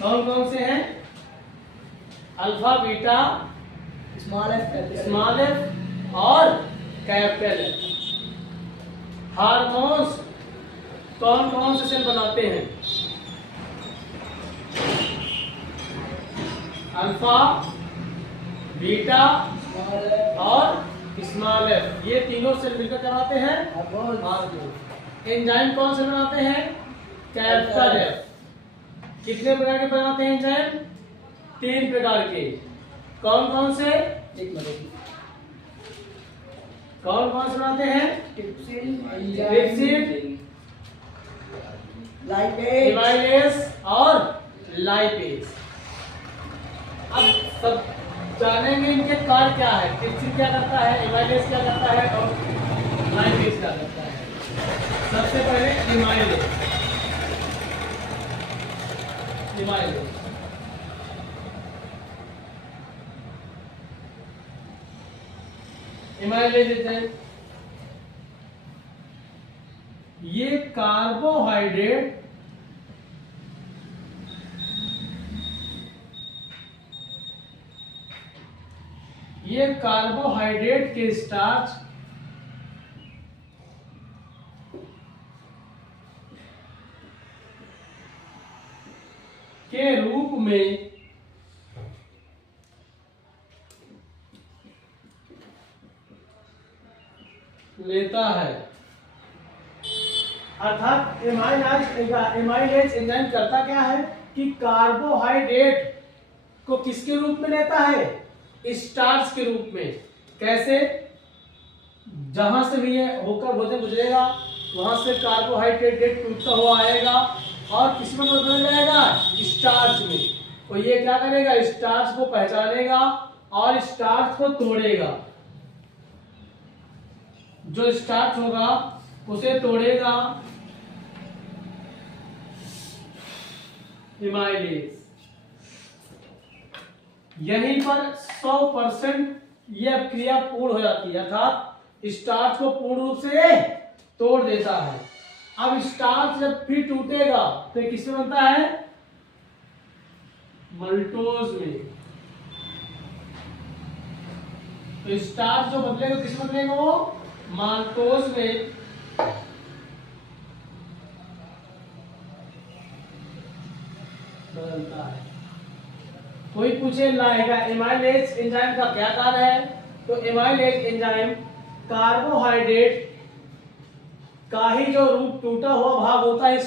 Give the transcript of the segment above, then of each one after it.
कौन कौन से हैं? अल्फा, बीटा, स्मॉल एफ और कैपिटल एफ। हार्मोन्स कौन कौन से सेल बनाते हैं? अल्फा, बीटा और स्मॉल एफ, ये तीनों सेल मिलकर बनाते हैं हार्मोन। एंजाइम कौन से बनाते हैं? Capital F. कितने प्रकार के बनाते हैं एंजाइम? 3 प्रकार के। कौन कौन से? कौन कौन से बनाते हैं? ट्रिप्सिन, एमाइलेज और लाइपेज। अब सब जानेंगे इनके कार्य क्या है। ट्रिप्सिन क्या करता है, एमाइलेज क्या करता है और लाइपेज क्या करता है। सबसे पहले एमाइलेज। एमाइलेज एंजाइम ये कार्बोहाइड्रेट के स्टार्च के रूप में लेता है। अर्थात एमाइलेज एंजाइम करता क्या है कि कार्बोहाइड्रेट को किसके रूप में लेता है? स्टार्च के रूप में। कैसे? जहां से भी ये होकर भोजन गुजरेगा वहां से कार्बोहाइड्रेट टूटता हुआ आएगा और किस में बदल जाएगा? स्टार्च में। तो ये क्या करेगा? स्टार्च को पहचानेगा और स्टार्च को तोड़ेगा। जो स्टार्च होगा उसे तोड़ेगा एमाइलेज। यहीं पर 100% यह क्रिया पूर्ण हो जाती है, अर्थात स्टार्च को पूर्ण रूप से तोड़ देता है। अब स्टार्च जब फिर टूटेगा तो किसमें बनता है? मल्टोज में। तो स्टार्च जो बदलेगा किस बदलेगा? वो माल्टोज में बदलता है। कोई पूछे लाएगा एमाइलेज एंजाइम का क्या कार्य है? तो एमाइलेज एंजाइम कार्बोहाइड्रेट का ही जो रूप टूटा हुआ भाग होता है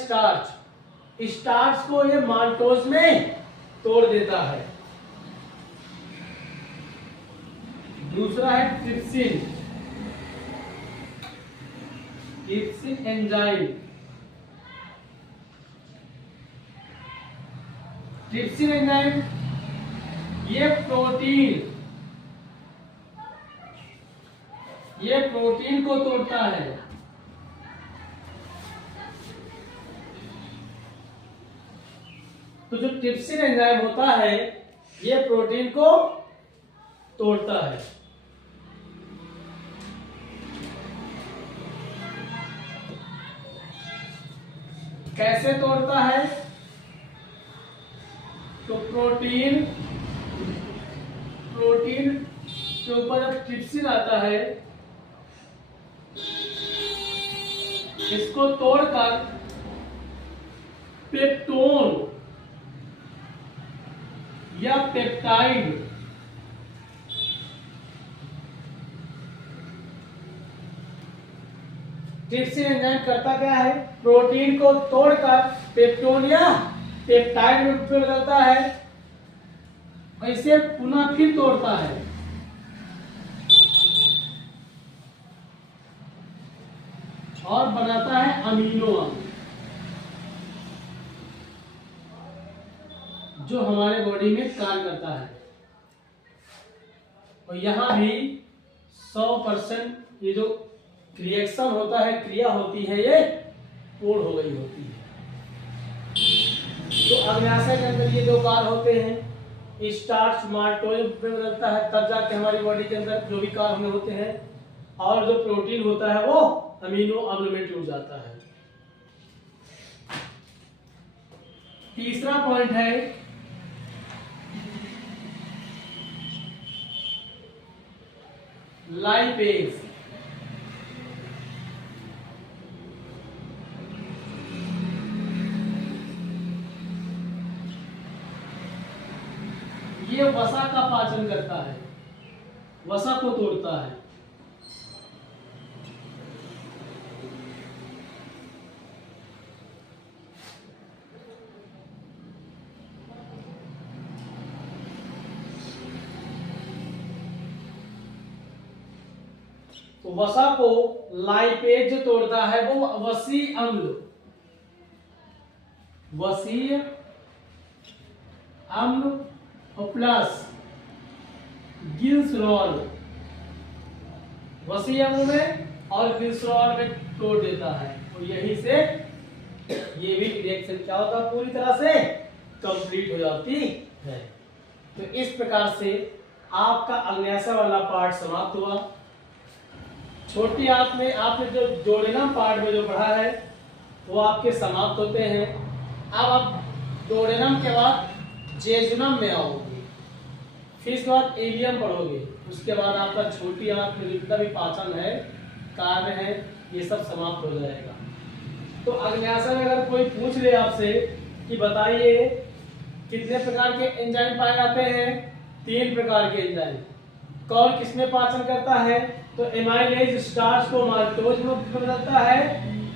स्टार्च को ये माल्टोज में तोड़ देता है। दूसरा है ट्रिप्सिन एंजाइम। ट्रिप्सिन एंजाइम ये प्रोटीन को तोड़ता है। तो जो ट्रिप्सिन एंजाइम होता है ये प्रोटीन को तोड़ता है। कैसे तोड़ता है? तो प्रोटीन के ऊपर जब ट्रिप्सिन आता है इसको तोड़कर पेप्टोन या पेप्टाइड ट्रिप्सिन एंजाइम करता क्या है? प्रोटीन को तोड़कर पेप्टोन या पेप्टाइड में बदलता है, ऐसे पुनः फिर तोड़ता है और बनाता है अमीनो अम्ल जो हमारे बॉडी में कार्य करता है। और यहां भी 100% ये जो रिएक्शन होता है, क्रिया होती है, ये पूर्ण हो गई होती है। तो अग्न्याशय के अंदर ये दो कार्य होते हैं, स्टार्च माल्टोज में बदलता है, तब जाके हमारी बॉडी के अंदर जो भी कार्य हमें होते हैं, और जो प्रोटीन होता है वो अमीनो अम्ल में टूट जाता है। तीसरा पॉइंट है लाइपेज। ये वसा का पाचन करता है, वसा को तोड़ता है। तो वसा को लाइपेज जो तोड़ता है वो वसीय अम्ल, वसीय अम्ल और प्लस ग्लिसरॉल, वसीय अम्ल में और ग्लिसरॉल में तोड़ देता है। और यहीं से ये भी रिएक्शन क्या होता है, पूरी तरह से कंप्लीट हो जाती है। तो इस प्रकार से आपका अग्न्याशय वाला पार्ट समाप्त हुआ। छोटी आंत में आपने जो डोडेनम पार्ट में जो पढ़ा है वो आपके समाप्त होते हैं। अब आप डोडेनम के बाद जेजुनम में आओगे, फिर इसके बाद इलियम पढ़ोगे, उसके बाद आपका छोटी आंत में जितना भी पाचन है, कार्य है, ये सब समाप्त हो जाएगा। तो अग्न्याशय में अगर कोई पूछ ले आपसे कि बताइए कितने प्रकार के एंजाइम पाए जाते हैं, 3 प्रकार के एंजाइम। कौन किसमें पाचन करता है, तो एमाइलेज स्टार्च को माल्टोज में बदलता है,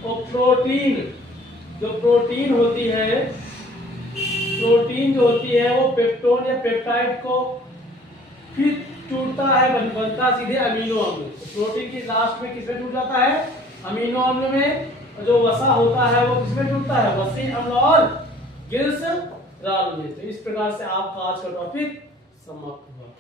और प्रोटीन जो प्रोटीन होती है, प्रोटीन जो होती है वो पेप्टोन या पेप्टाइड को फिर टूटता है, बनता सीधे अमीनो अम्ल। प्रोटीन की लास्ट में किसमें टूट जाता है, अमीनो अम्ल में। जो वसा होता है वो किसमें टूटता है, वसीय अम्ल और ग्लिसरॉल में। तो इस प्रकार से आपका आज का टॉपिक समाप्त हुआ।